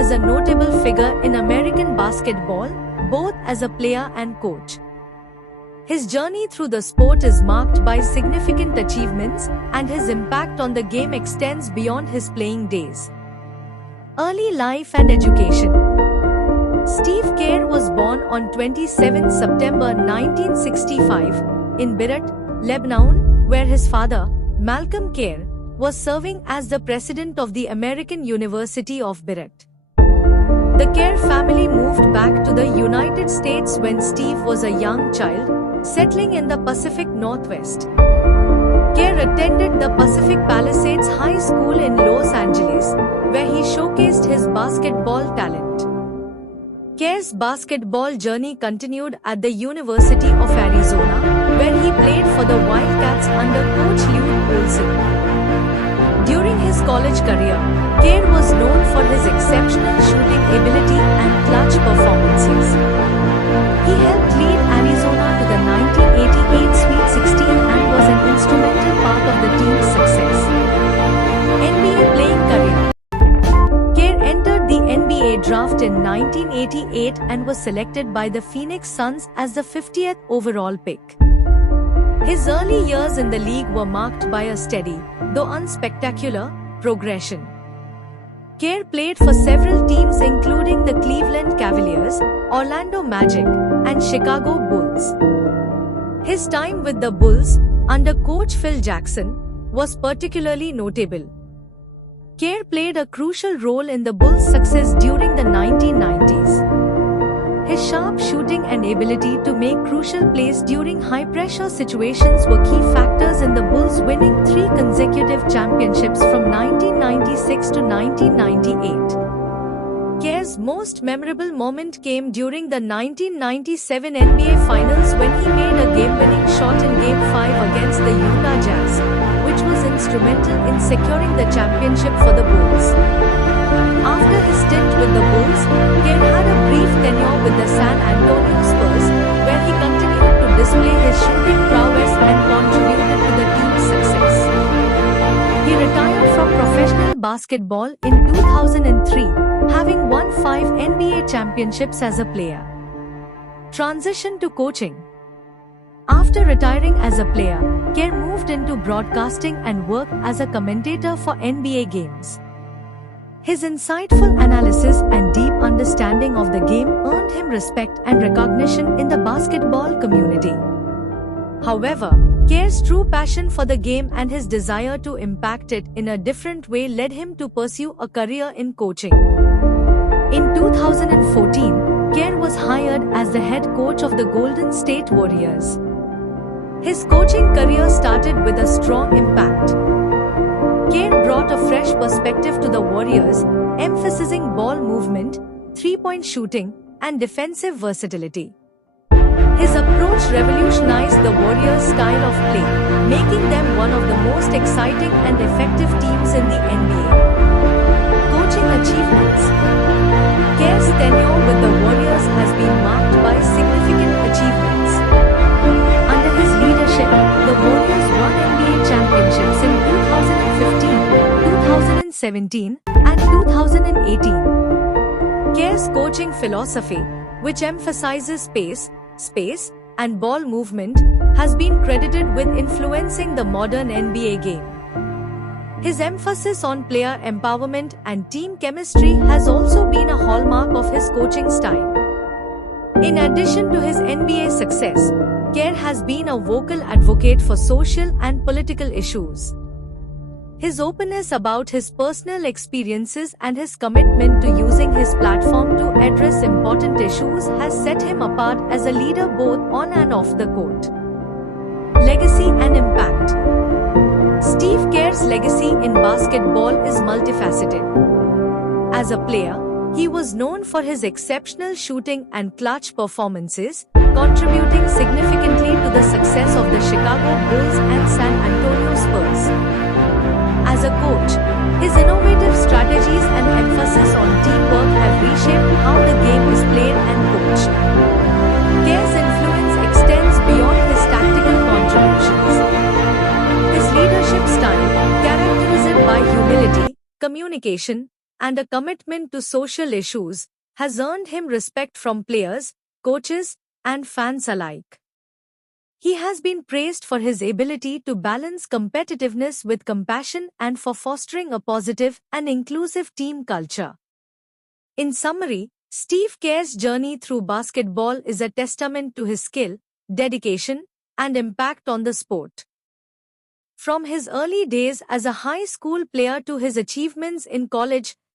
is a notable figure in American basketball, both as a player and coach. His journey through the sport is marked by significant achievements, and his impact on the game extends beyond his playing days. Early life and education. Steve Kerr was born on 27 September 1965 in Beirut, Lebanon, where his father, Malcolm Kerr, was serving as the president of the American University of Beirut. The Kerr family moved back to the United States when Steve was a young child, settling in the Pacific Northwest. Kerr attended the Pacific Palisades High School in Los Angeles, where he showcased his basketball talent. Kerr's basketball journey continued at the University of Arizona, where he played for the Wildcats under coach Lute Olson. During his college career, Kerr was known for his exceptional shooting ability and clutch performances. He helped lead Arizona to the 1988 Sweet 16 and was an instrumental part of the team's success. NBA playing career. Kerr entered the NBA draft in 1988 and was selected by the Phoenix Suns as the 50th overall pick. His early years in the league were marked by a steady, though unspectacular, progression. Kerr played for several teams including the Cleveland Cavaliers, Orlando Magic, and Chicago Bulls. His time with the Bulls, under coach Phil Jackson, was particularly notable. Kerr played a crucial role in the Bulls' success during the 1990s. His sharp shooting and ability to make crucial plays during high-pressure situations were key factors in the Bulls winning 3 consecutive championships from 1996 to 1998. Kerr's most memorable moment came during the 1997 NBA Finals when he made a game-winning shot in Game 5 against the Utah Jazz, which was instrumental in securing the championship for the Bulls. After his stint with the Bulls, Kerr had a brief tenure with the San Antonio Spurs, where he continued to display his shooting prowess and contributed to the team's success. He retired from professional basketball in 2003, having won 5 NBA championships as a player. Transition to coaching. After retiring as a player, Kerr moved into broadcasting and worked as a commentator for NBA games. His insightful analysis and deep understanding of the game earned him respect and recognition in the basketball community. However, Kerr's true passion for the game and his desire to impact it in a different way led him to pursue a career in coaching. In 2014, Kerr was hired as the head coach of the Golden State Warriors. His coaching career started with a strong impact. Kerr brought a fresh perspective to the Warriors, emphasizing ball movement, three-point shooting, and defensive versatility. His approach revolutionized the Warriors' style of play, making them one of the most exciting and effective teams in the NBA. Coaching achievements. Kerr's tenure with the Warriors has been marked by significant achievements. Under his leadership, the Warriors won NBA championships in 2015, 2017, and 2018. Kerr's coaching philosophy, which emphasizes space, and ball movement, has been credited with influencing the modern NBA game. His emphasis on player empowerment and team chemistry has also been a hallmark of his coaching style. In addition to his NBA success, Kerr has been a vocal advocate for social and political issues. His openness about his personal experiences and his commitment to using his platform to address important issues has set him apart as a leader both on and off the court. Legacy and impact. Steve Kerr's legacy in basketball is multifaceted. As a player, he was known for his exceptional shooting and clutch performances, contributing significantly to the success of the Chicago Bulls and San Antonio Spurs. As a coach, his innovative strategies and emphasis on teamwork have reshaped how the game is played and coached. Kerr's influence extends beyond his tactical contributions. His leadership style, characterized by humility, communication, and a commitment to social issues has earned him respect from players, coaches, and fans alike. He has been praised for his ability to balance competitiveness with compassion and for fostering a positive and inclusive team culture. In summary, Steve Kerr's journey through basketball is a testament to his skill, dedication, and impact on the sport. From his early days as a high school player to his achievements in college,